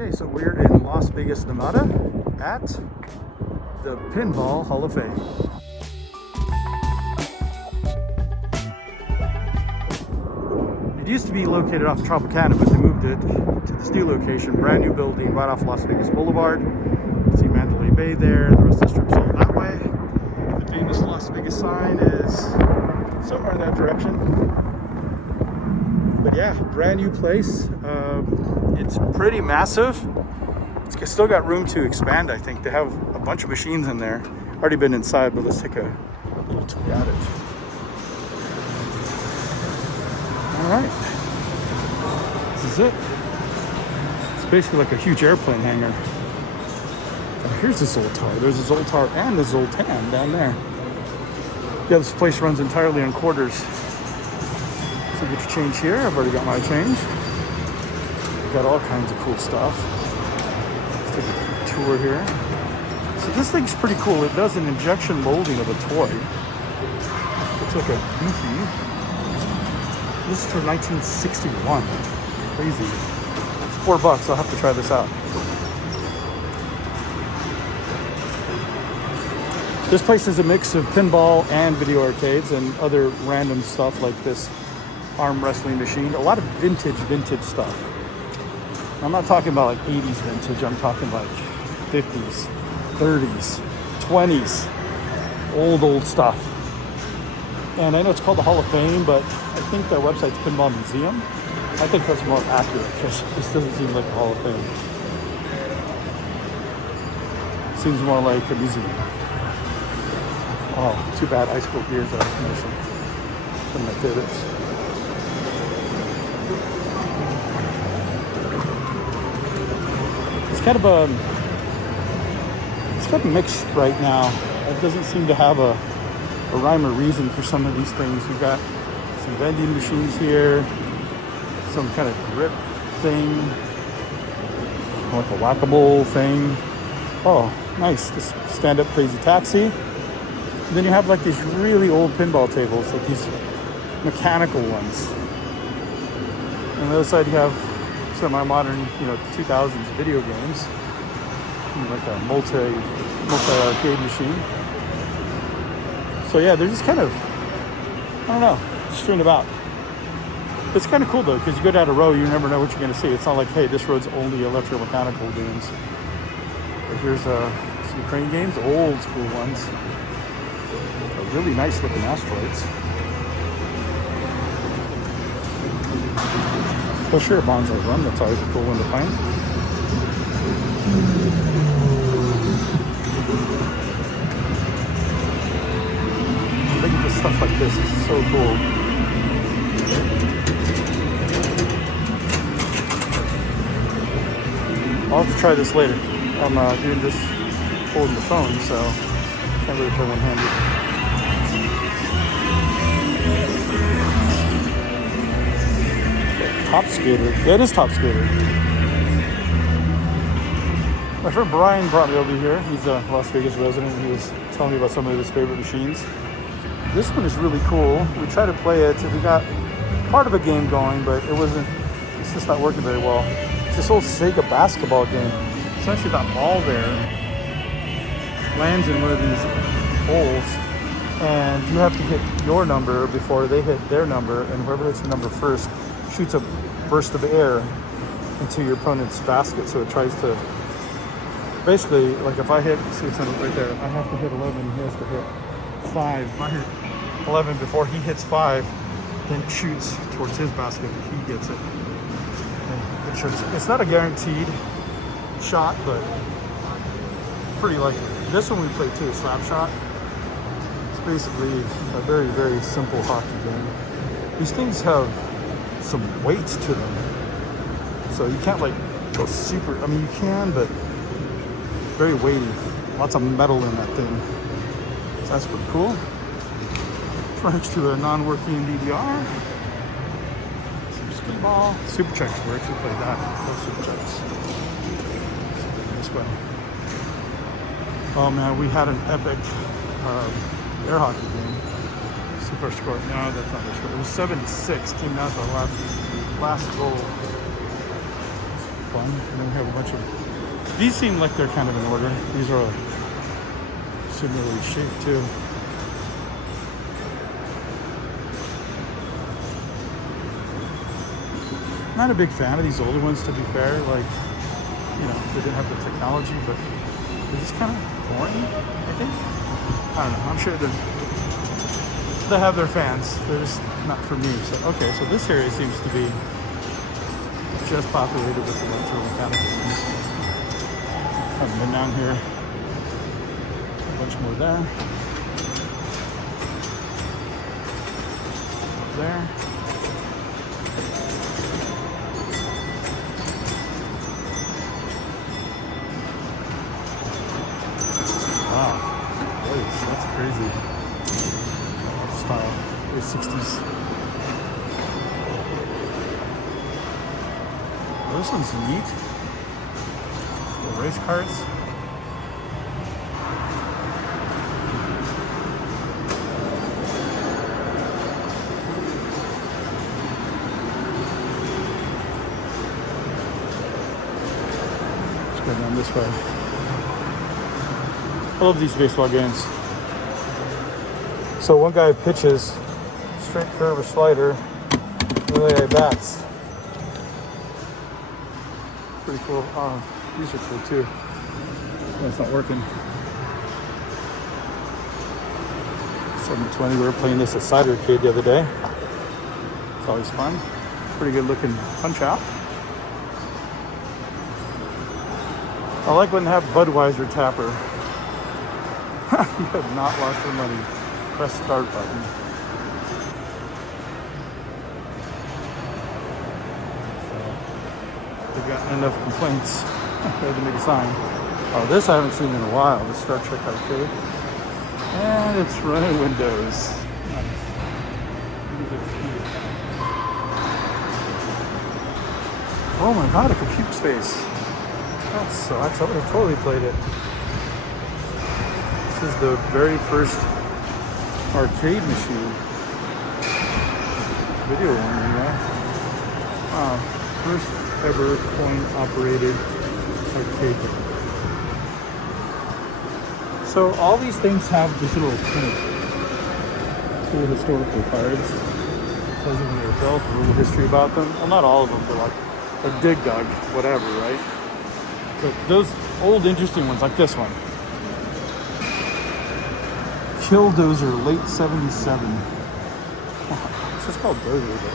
Okay, so we're in Las Vegas, Nevada at the Pinball Hall of Fame. It used to be located off Tropicana, but they moved it to this new location, brand new building right off Las Vegas Boulevard. You can see Mandalay Bay there, the rest of the strip's all that way. The famous Las Vegas sign is somewhere in that direction. But yeah, brand new place. It's pretty massive. It's still got room to expand, I think. They have a bunch of machines in there. Already been inside, but let's take a little tour at it. All right, this is it. It's basically like a huge airplane hangar. Oh, here's the Zoltar. There's a Zoltar and the Zoltan down there. Yeah, this place runs entirely on quarters. So get your change here. I've already got my change. Got all kinds of cool stuff. Let's take a quick tour here. So this thing's pretty cool. It does an injection molding of a toy. Looks like a Goofy. This is for 1961. Crazy. It's $4. I'll have to try this out. This place is a mix of pinball and video arcades and other random stuff like this arm wrestling machine. A lot of vintage stuff. I'm not talking about like 80s vintage. I'm talking like 50s, 30s, 20s, old stuff. And I know it's called the Hall of Fame, but I think their website's Pinball Museum. I think that's more accurate because this doesn't seem like a Hall of Fame. Seems more like a museum. Oh, too bad Ice Cold Beer's out of commission. One of my favorites. It's kind of mixed right now. It doesn't seem to have a rhyme or reason for some of these things. We've got some vending machines here, some kind of grip thing, like a whack-a-mole thing. Oh, nice. This stand-up Crazy Taxi. And then you have like these really old pinball tables, like these mechanical ones. On the other side you have semi-modern, 2000s video games, like a multi-arcade machine. So yeah, they're just kind of, I don't know, strewn about. It's kind of cool though, because you go down a row, you never know what you're going to see. It's not like, hey, this road's only electromechanical games. But here's some crane games, old school ones. Really nice looking asteroids. Well, sure, Bonsai Run, that's always a cool one to find. Look at this stuff like this, it's so cool. I'll have to try this later. I'm doing this holding the phone, so can't really play one-handed. Top Skater. That is Top Skater. My friend Brian brought me over here. He's a Las Vegas resident. He was telling me about some of his favorite machines. This one is really cool. We tried to play it. We got part of a game going, but it's just not working very well. It's this old Sega basketball game. Essentially that ball there lands in one of these holes, and you have to hit your number before they hit their number, and whoever hits the number first shoots a burst of air into your opponent's basket. So it tries to basically, like if I hit, see it's right there, I have to hit 11, he has to hit 5. If I hit 11 before he hits 5, then it shoots towards his basket if he gets it. And it shoots. It's not a guaranteed shot, but pretty likely. This one we played too, Slap Shot. It's basically a very, very simple hockey game. These things have some weight to them, so you can't like go super, I mean you can, but very weighty, lots of metal in that thing, so that's pretty cool. French to a non-working DVR, some skee ball, Super Checks works, we played that, those Super Checks. This way. Oh man, we had an epic air hockey game. First score. No, that's not the score. It was 7-6. Came down to our last goal. fun. And then we have a bunch of, these seem like they're kind of in order. These are similarly shaped too. Not a big fan of these older ones, to be fair. Like, you know, they didn't have the technology, but they're just kind of boring, I think. I don't know. I'm sure they have their fans. They're just not for me. So, okay, so this area seems to be just populated with electromechanical things. Haven't been down here. A bunch more there. Up there. Wow, that's crazy. Style, the 60s. This one's neat. The race cars. Let's go down this way. I love these baseball games. So one guy pitches, straight curve or slider, and the other guy bats. Pretty cool. These are cool too. That's not working. 720, we were playing this at Cider Arcade the other day. It's always fun. Pretty good looking punch out. I like when they have Budweiser Tapper. You have not lost your money. Press start button. So, they've gotten enough complaints. They had to make a sign. Oh, this I haven't seen in a while. The Star Trek arcade. And it's running Windows. Nice. Oh my god, a compute space. That sucks. I would have totally played it. This is the very first arcade machine. Video one, anyway. Wow. First ever coin-operated arcade game. So all these things have this little kind of cool historical cards. It tells you when they were built, a little history about them. Well, not all of them, but like a dig dug, whatever, right? But those old interesting ones, like this one. Killdozer, late 77. It's just called Dozer, but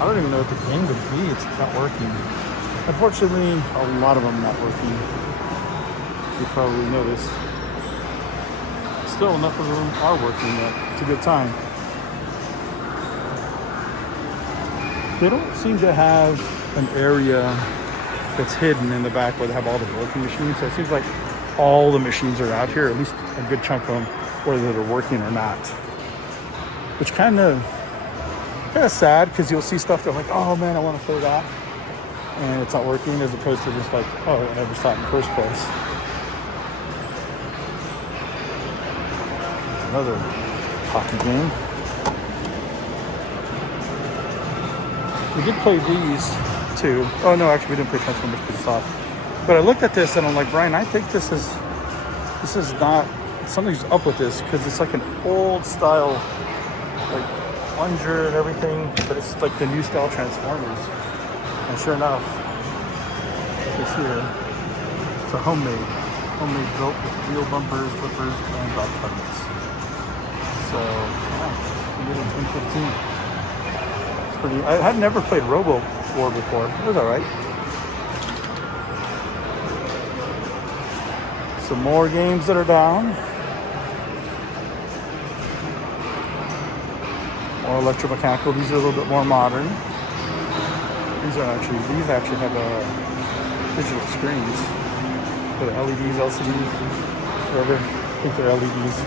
I don't even know what the game would be. It's not working. Unfortunately, a lot of them not working. You probably noticed. Still, enough of them are working though. It's a good time. They don't seem to have an area that's hidden in the back where they have all the broken machines. So it seems like all the machines are out here, at least a good chunk of them, whether they're working or not. Which kind of sad, because you'll see stuff that like, oh man, I want to play that, and it's not working, as opposed to just like, oh, I never saw it in the first place. Another hockey game. We did play these too. Oh no, actually we didn't play Transformers because it's off. But I looked at this and I'm like, Brian, I think this is not, something's up with this, because it's like an old style, like plunger and everything, but it's like the new style Transformers. And sure enough, it's here. It's a homemade built with wheel bumpers, flippers, and drop targets. So yeah, we did it in 2015. It's pretty. I had never played Robo War before. It was all right. Some more games that are down. More electromechanical. These are a little bit more modern. These actually have digital screens. For the LEDs, LCDs, whatever. I think they're LEDs.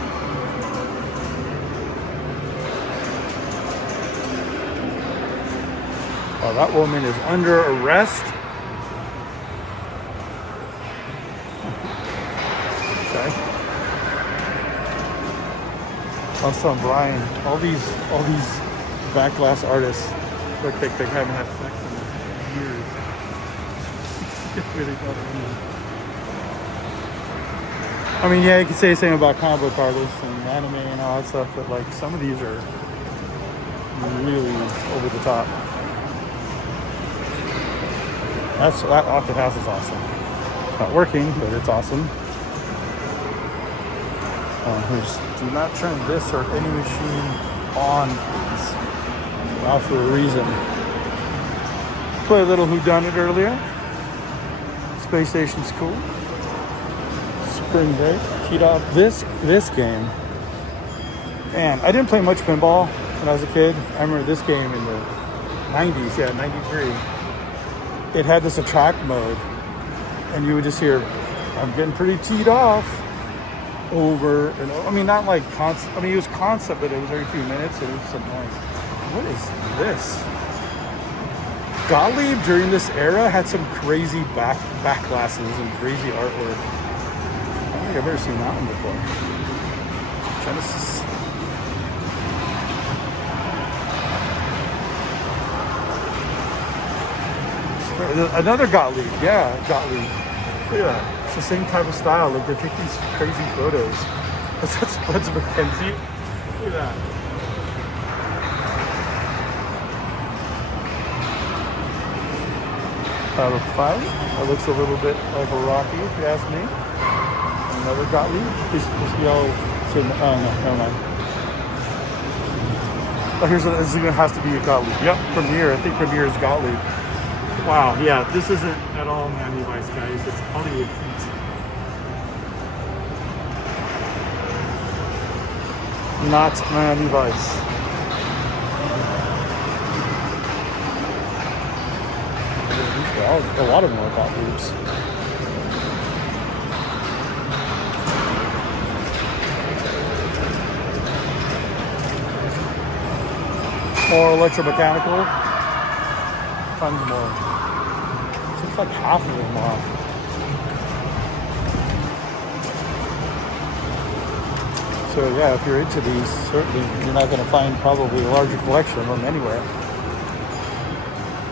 Oh, that woman is under arrest. Okay. I was telling Brian, all these back glass artists look like they haven't had sex in years. Really funny. I mean, yeah, you could say the same about comic book artists and anime and all that stuff, but like some of these are really over the top. That haunted house is awesome. Not working, but it's awesome. Here's, do not turn this or any machine on, please. Out for a reason. Play a little whodunit earlier. Space Station's cool. Spring break. Teed off this game. Man, I didn't play much pinball when I was a kid. I remember this game in the 90s, yeah, 93. It had this attract mode, and you would just hear, I'm getting pretty teed off, over and over. I mean, not like constant. I mean, it was constant, but it was every few minutes, and it was just annoying. What is this? Gottlieb during this era had some crazy back glasses and crazy artwork. I don't think I've ever seen that one before. Genesis. Another Gottlieb, yeah, Gottlieb. Yeah, it's the same type of style. Like they take these crazy photos. Is that Spuds McKenzie? Look at that. Out of 5. That looks a little bit like a Rocky, if you ask me. Another Gottlieb. This yellow. Oh no, never mind. Oh, this has to be a Gottlieb. Yep, Premiere. I think Premiere is Gottlieb. Wow, yeah, this isn't at all Miami Vice, guys. It's Hollywood Heat. Not Miami Vice. A lot of them are Gottliebs. More electromechanical. Tons more. Seems like half of them are. So yeah, if you're into these, certainly you're not going to find probably a larger collection of them anywhere.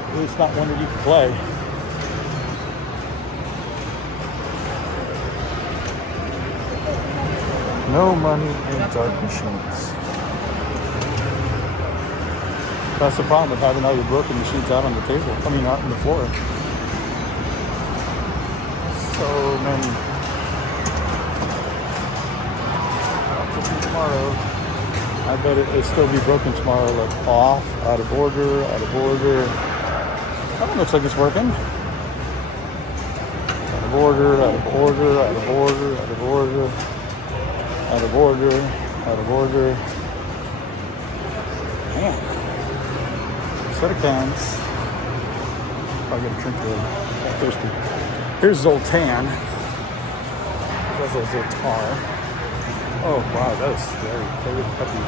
At least not one that you can play. No money in dark machines. That's the problem with having all your broken machines out on the table. I mean, out on the floor. So many. Tomorrow, I bet it'll still be broken tomorrow. Like off, out of order, out of order. That one looks like it's working. Out of order, out of order, out of order, out of order, out of order, out of order. Man. Set of cans. I gotta drink it. I'm thirsty. Here's Zoltan. That's a Zoltar. Oh wow, that was scary. Very heavy.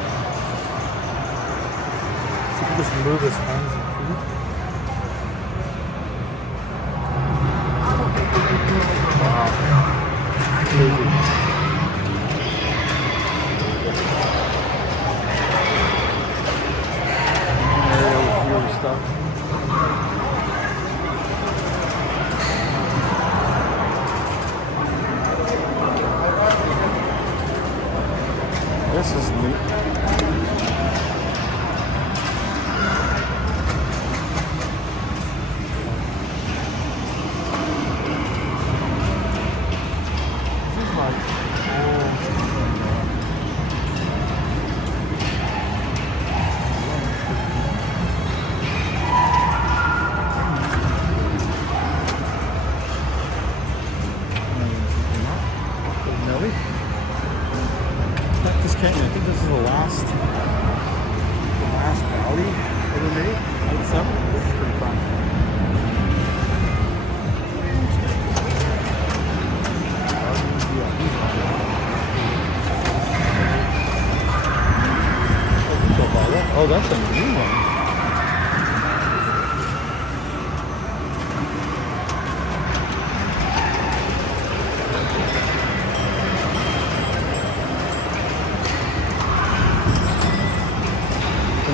So he can just move his hands and feet. Wow. Crazy. Stuff. This is neat. This is like I think this is the last valley ever made. This is pretty fun. Oh, that's a new one.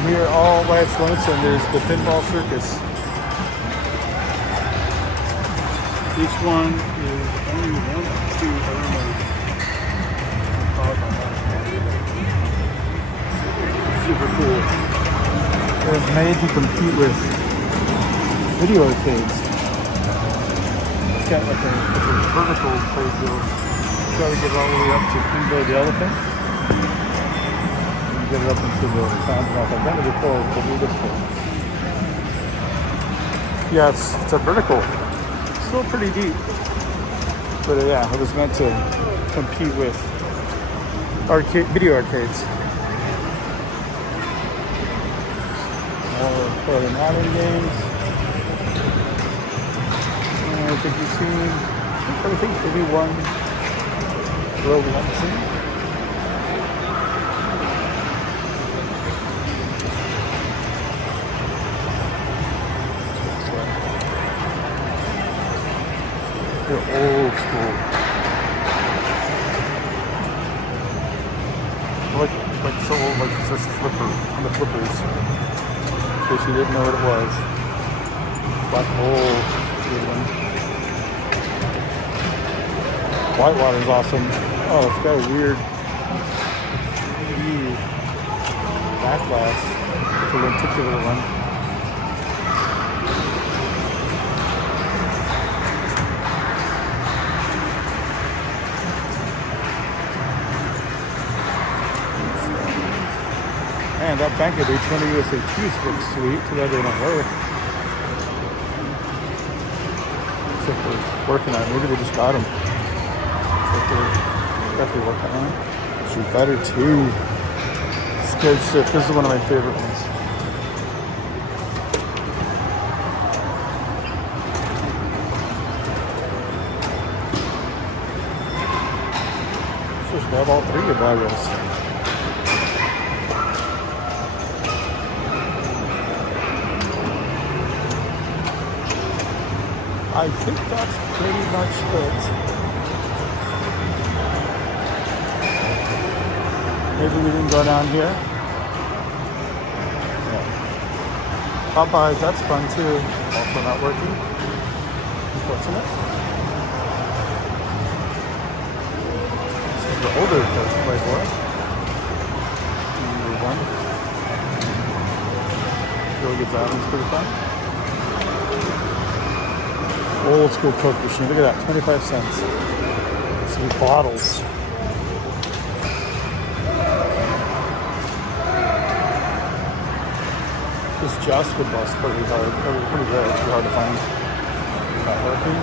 Here, all by its lonesome, there's the Pinball Circus. Each one is only one or two. I don't know. Super cool. It was made to compete with video arcades. It's got like a vertical playfield. Try to get it all the way up to Pinball the Elephant. And get it up into the fountain rock. I've done it before, but we'll do this one. Yeah, it's a vertical. Still pretty deep. But yeah, it was meant to compete with video arcades. More for the modern games. I think you've seen, I think maybe one World 1 scene. They're old school. Like so old, like it's just flipper on the flippers. In case you didn't know what it was. Black hole. Whitewater's awesome. Oh, it's got a weird backlash. It's a lenticular one. Man, that bank of H1 USA Qs looks sweet. Too bad they don't work. Except for working on it. Maybe they just got them. Definitely working on it. Shoot better too. Scared stiff. This is one of my favorite ones. Just have all three of those. I think that's pretty much it. Maybe we didn't go down here. Yeah. Popeyes, that's fun too. Also not working. Unfortunate. This is the older Playboy. Number one. Really good job. It's pretty fun. Old school Coke machine. Look at that. 25 cents. Some bottles. This just would bust pretty hard. It was pretty rare. It's pretty hard to find. Not working.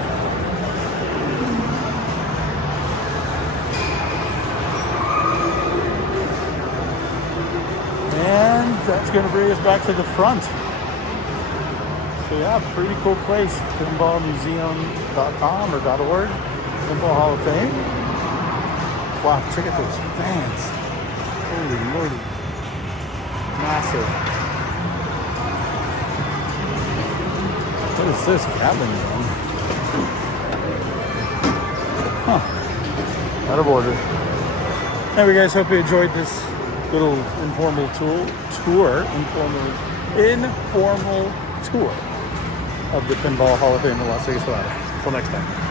And that's going to bring us back to the front. So yeah, pretty cool place. Pinballmuseum.com or .org. Pinball Hall of Fame. Wow, check out those fans. Holy lordy. Massive. What is this cabin room? Huh. Out of order. Anyway, guys, hope you enjoyed this little informal tour of the Pinball Hall of Fame in Las Vegas, Nevada. Until next time.